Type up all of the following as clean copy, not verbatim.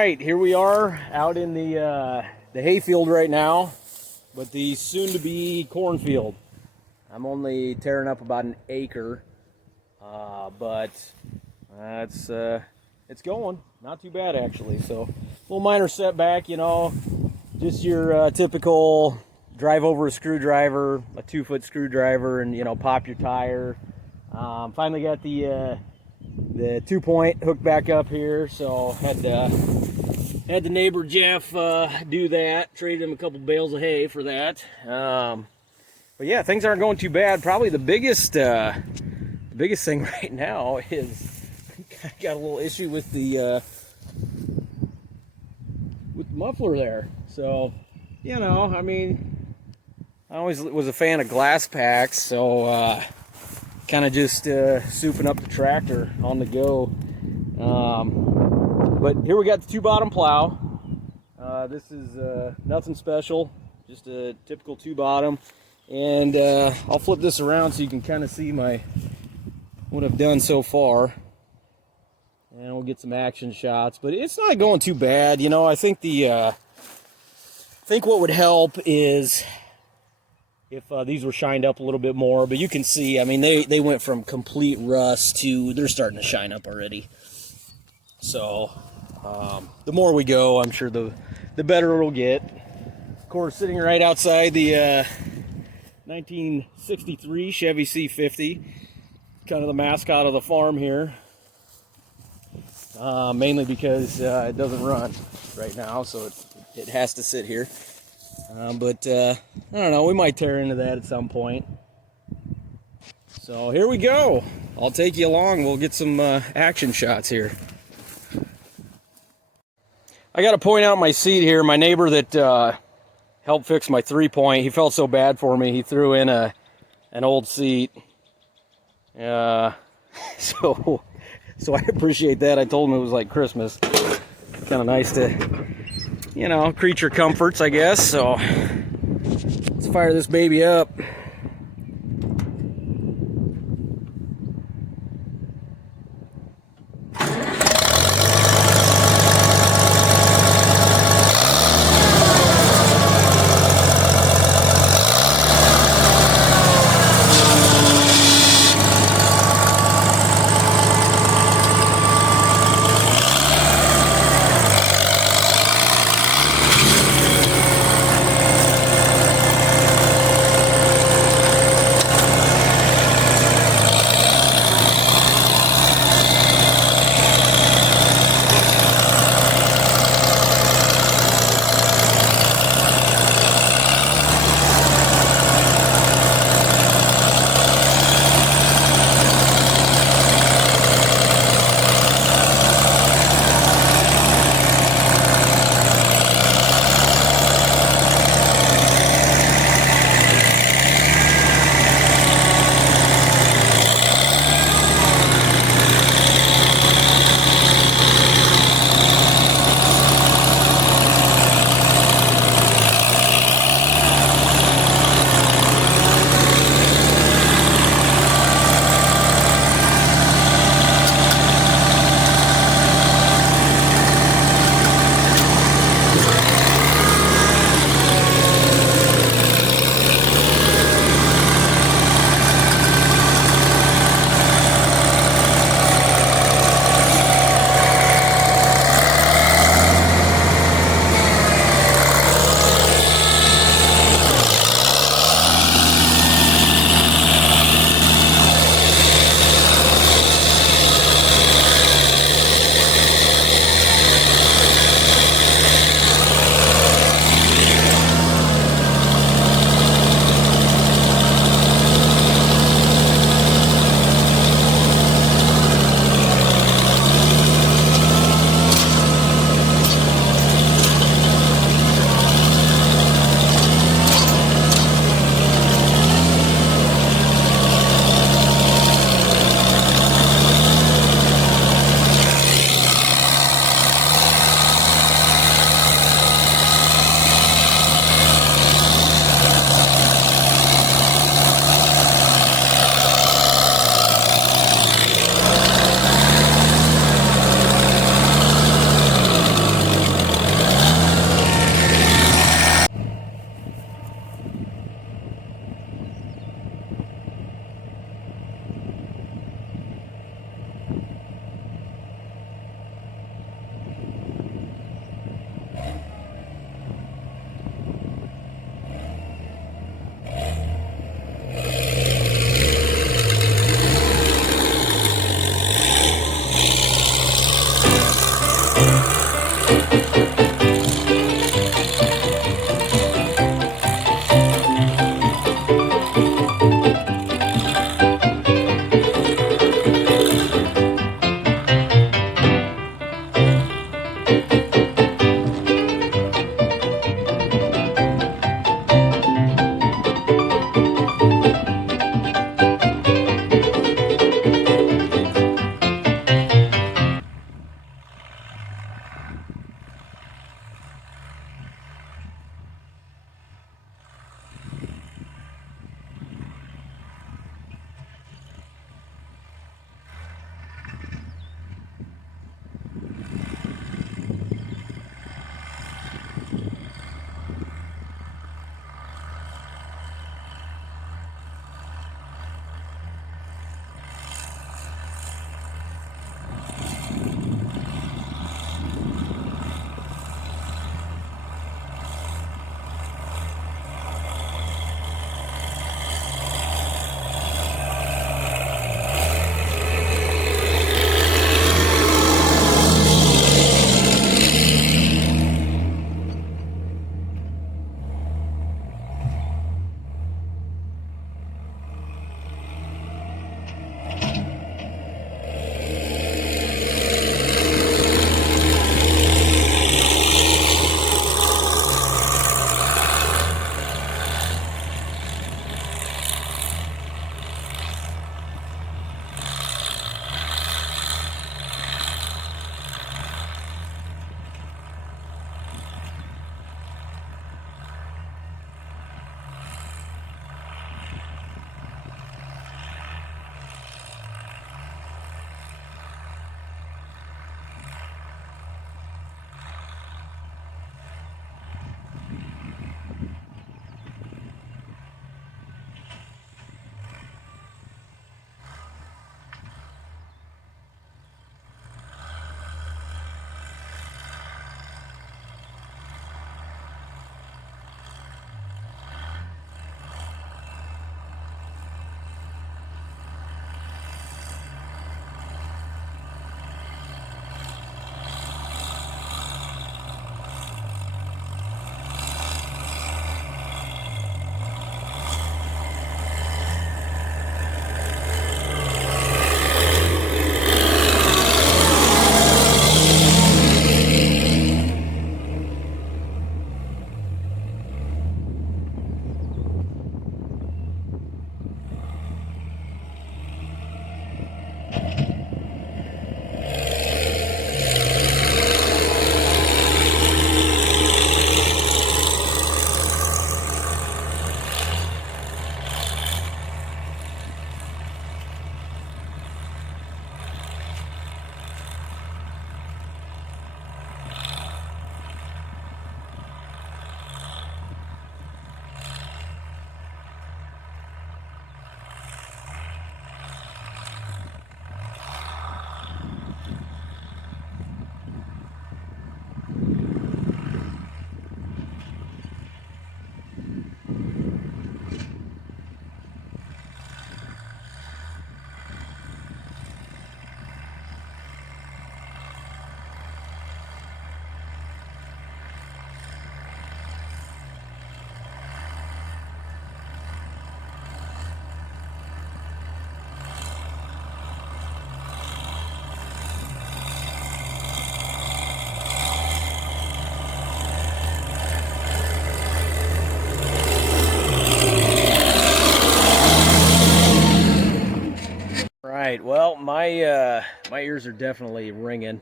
right, here we are out in the hayfield right now, but the soon-to-be cornfield. I'm only tearing up about an acre, but it's going. Not too bad, actually. So, little minor setback, you know, just your typical drive over a screwdriver, a 2-foot screwdriver, and, you know, pop your tire. Finally got the 2-point hooked back up here, so had the neighbor Jeff do that. Traded him a couple bales of hay for that. But yeah, things aren't going too bad. Probably the biggest thing right now is I got a little issue with the muffler there. So, you know, I mean, I always was a fan of glass packs, so kind of just souping up the tractor on the go. But here we got the 2-bottom plow. This is nothing special, just a typical 2-bottom. And I'll flip this around so you can kind of see what I've done so far. And we'll get some action shots, but it's not going too bad. You know, I think what would help is if these were shined up a little bit more. But you can see, I mean, they went from complete rust to they're starting to shine up already. So the more we go, I'm sure the better it'll get. Of course, sitting right outside the 1963 Chevy C50, kind of the mascot of the farm here. Mainly because it doesn't run right now, so it has to sit here. But I don't know, we might tear into that at some point. So here we go. I'll take you along. We'll get some action shots here. I got to point out my seat here. My neighbor that helped fix my 3-point, he felt so bad for me. He threw in an old seat. So I appreciate that. I told him it was like Christmas. Kind of nice to, you know, creature comforts, I guess. So let's fire this baby up. my ears are definitely ringing,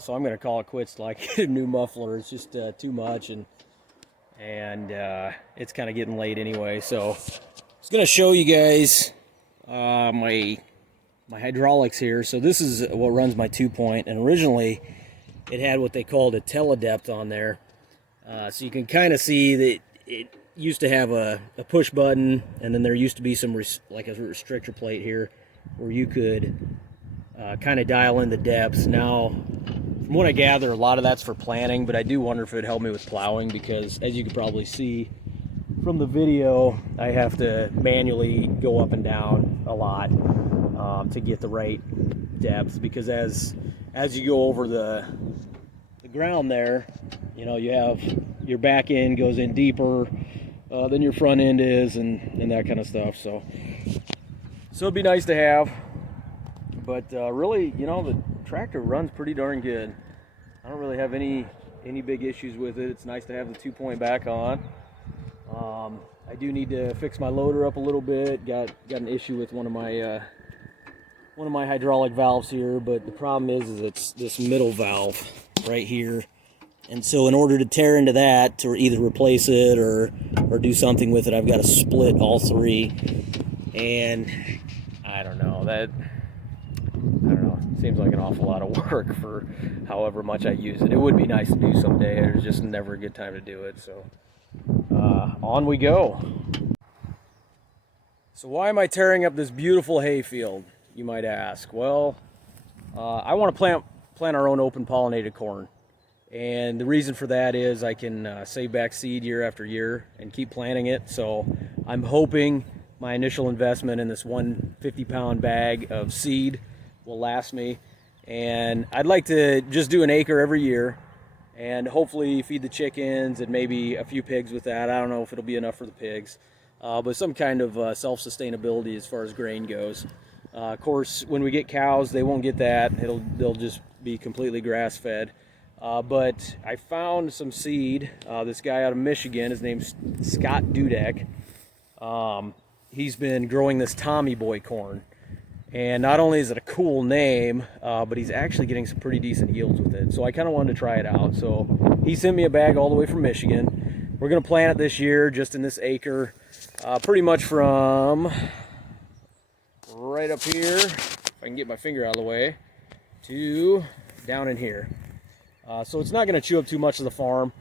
so I'm gonna call it quits till I get a new muffler. It's just too much, and it's kind of getting late anyway. So I was gonna show you guys my hydraulics here. So this is what runs my 2-point, and originally it had what they called a teledepth on there. So you can kind of see that it used to have a push button, and then there used to be some like a restrictor plate here where you could kind of dial in the depths. Now, from what I gather, a lot of that's for planting, but I do wonder if it would help me with plowing, because as you can probably see from the video, I have to manually go up and down a lot to get the right depth, because as you go over the ground there, you know, you have your back end goes in deeper than your front end is, and that kind of stuff. So it'd be nice to have, but really, you know, the tractor runs pretty darn good. I don't really have any big issues with it. It's nice to have the 2-point back on. I do need to fix my loader up a little bit. Got an issue with one of my hydraulic valves here, but the problem is it's this middle valve right here. And so in order to tear into that, to either replace it or do something with it, I've got to split all three. And I don't know, it seems like an awful lot of work for however much I use it. It would be nice to do someday. There's just never a good time to do it. So on we go. So why am I tearing up this beautiful hay field, you might ask? Well, I want to plant our own open pollinated corn. And the reason for that is I can save back seed year after year and keep planting it. So I'm hoping my initial investment in this 150-pound bag of seed will last me. And I'd like to just do an acre every year and hopefully feed the chickens and maybe a few pigs with that. I don't know if it'll be enough for the pigs, but some kind of self-sustainability as far as grain goes. Of course, when we get cows, they won't get that. They'll just be completely grass-fed. But I found some seed. This guy out of Michigan, his name's Scott Dudek. He's been growing this Tommy Boy corn. And not only is it a cool name, but he's actually getting some pretty decent yields with it. So I kind of wanted to try it out. So he sent me a bag all the way from Michigan. We're going to plant it this year, just in this acre. Pretty much from right up here, if I can get my finger out of the way, to down in here. So it's not going to chew up too much of the farm.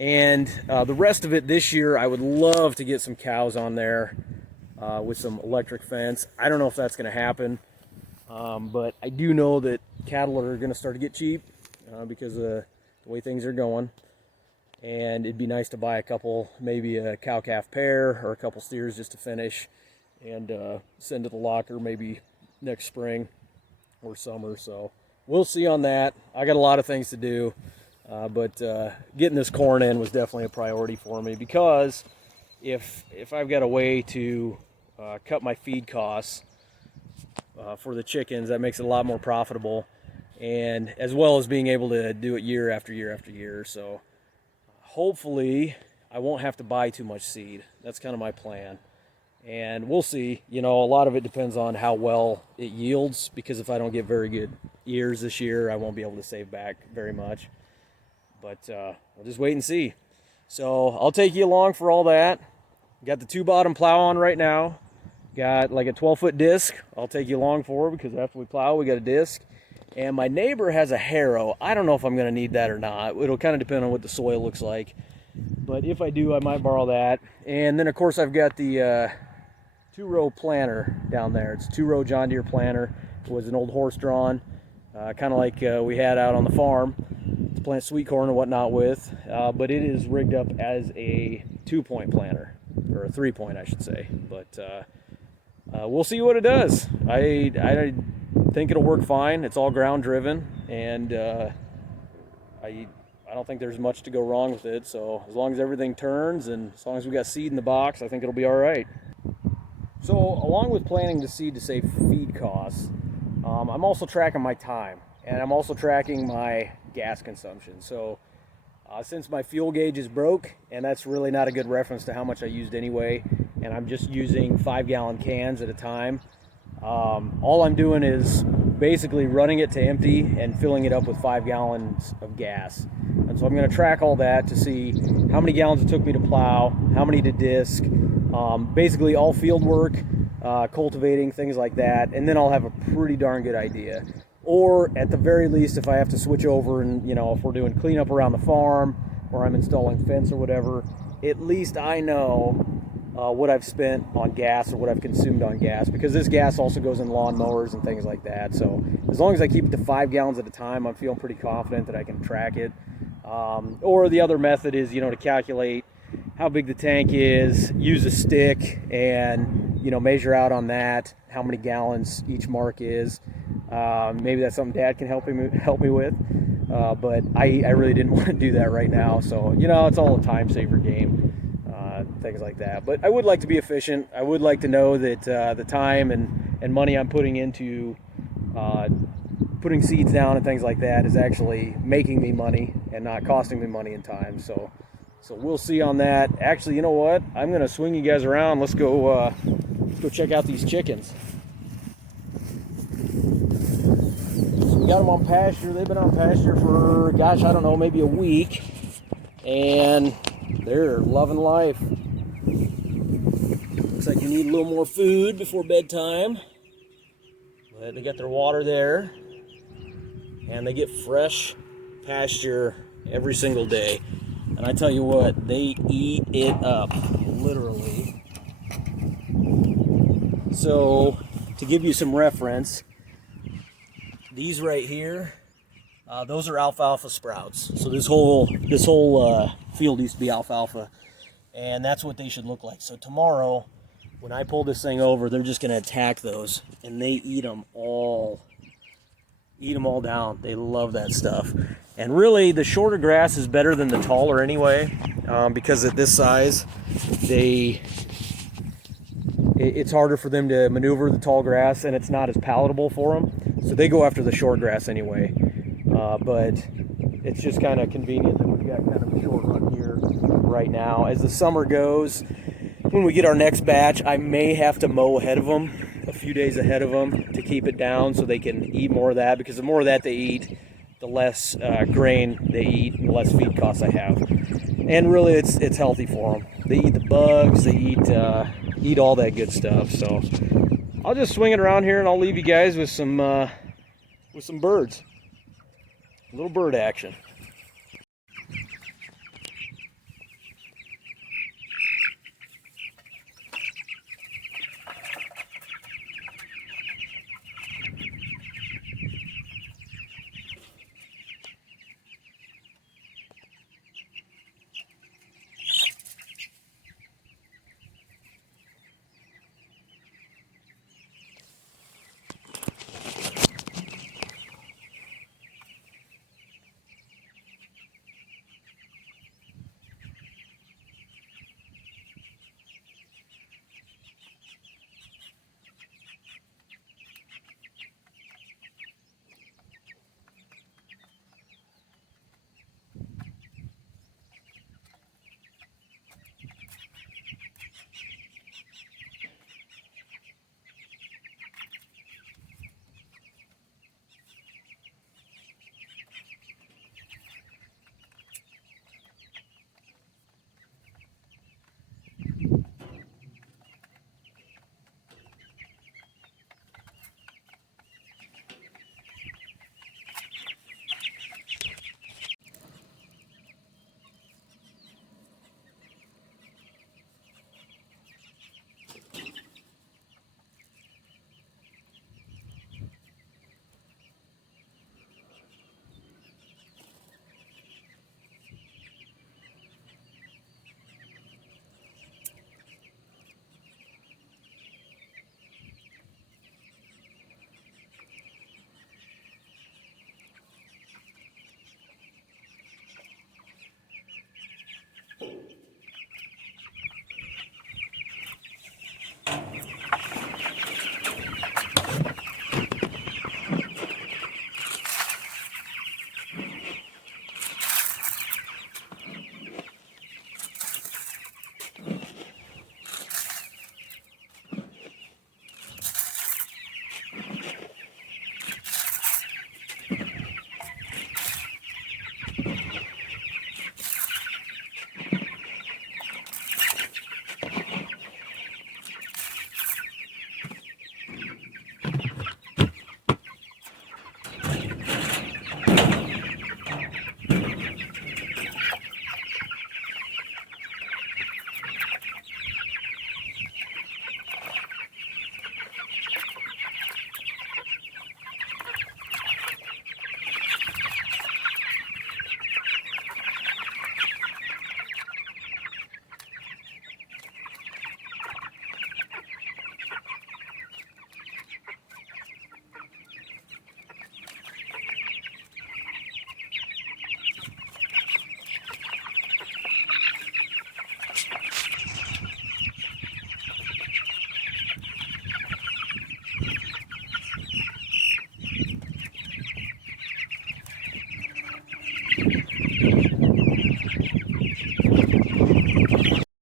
And the rest of it this year, I would love to get some cows on there with some electric fence. I don't know if that's going to happen, but I do know that cattle are going to start to get cheap because of the way things are going. And it'd be nice to buy a couple, maybe a cow-calf pair or a couple steers just to finish and send to the locker maybe next spring or summer. So we'll see on that. I got a lot of things to do, but getting this corn in was definitely a priority for me, because if I've got a way to cut my feed costs for the chickens, that makes it a lot more profitable, and as well as being able to do it year after year after year. So hopefully I won't have to buy too much seed. That's kind of my plan. And we'll see. You know, a lot of it depends on how well it yields, because if I don't get very good years this year, I won't be able to save back very much. But we'll just wait and see. So I'll take you along for all that. Got the 2-bottom plow on right now. Got like a 12-foot disc I'll take you along for, because after we plow, we got a disc. And my neighbor has a harrow. I don't know if I'm going to need that or not. It'll kind of depend on what the soil looks like. But if I do, I might borrow that. And then, of course, I've got the 2-row planter down there. It's a 2-row John Deere planter. It was an old horse-drawn, kind of like we had out on the farm to plant sweet corn and whatnot with. But it is rigged up as a 2-point planter, or a 3-point, I should say. But we'll see what it does. I think it'll work fine. It's all ground-driven, and I don't think there's much to go wrong with it. So as long as everything turns and as long as we got seed in the box, I think it'll be all right. So along with planting the seed to save feed costs, I'm also tracking my time, and I'm also tracking my gas consumption. So since my fuel gauge is broke, and that's really not a good reference to how much I used anyway, and I'm just using 5-gallon cans at a time, All I'm doing is basically running it to empty and filling it up with 5 gallons of gas. And so I'm going to track all that to see how many gallons it took me to plow, how many to disc, basically all field work, cultivating, things like that, and then I'll have a pretty darn good idea. Or at the very least, if I have to switch over and, if we're doing cleanup around the farm or I'm installing fence or whatever, at least I know what I've spent on gas or what I've consumed on gas, because this gas also goes in lawn mowers and things like that. So as long as I keep it to 5 gallons at a time, I'm feeling pretty confident that I can track it. Or the other method is, to calculate how big the tank is, use a stick and, measure out on that how many gallons each mark is. Maybe that's something Dad can help me with. But I really didn't want to do that right now. So, it's all a time saver game. Things like that. But I would like to be efficient. I would like to know that the time and money I'm putting into putting seeds down and things like that is actually making me money and not costing me money and time. So we'll see on that. Actually, you know what? I'm going to swing you guys around. Let's go check out these chickens. So we got them on pasture. They've been on pasture for, gosh, I don't know, maybe a week. And they're loving life. Looks like you need a little more food before bedtime. But they got their water there. And they get fresh pasture every single day. And I tell you what, they eat it up, literally. So, to give you some reference, these right here, those are alfalfa sprouts. So this whole field used to be alfalfa, and that's what they should look like. So tomorrow, when I pull this thing over, they're just going to attack those, and they eat them all down. They love that stuff. And really, the shorter grass is better than the taller anyway, because at this size, it's harder for them to maneuver the tall grass, and it's not as palatable for them. So they go after the short grass anyway. But it's just kind of convenient that we've got kind of a short run here right now. As the summer goes, when we get our next batch, I may have to mow ahead of them, a few days ahead of them, to keep it down so they can eat more of that, because the more of that they eat, the less grain they eat, the less feed costs I have. And really, it's healthy for them. They eat the bugs, they eat all that good stuff. So I'll just swing it around here, and I'll leave you guys with some birds. A little bird action.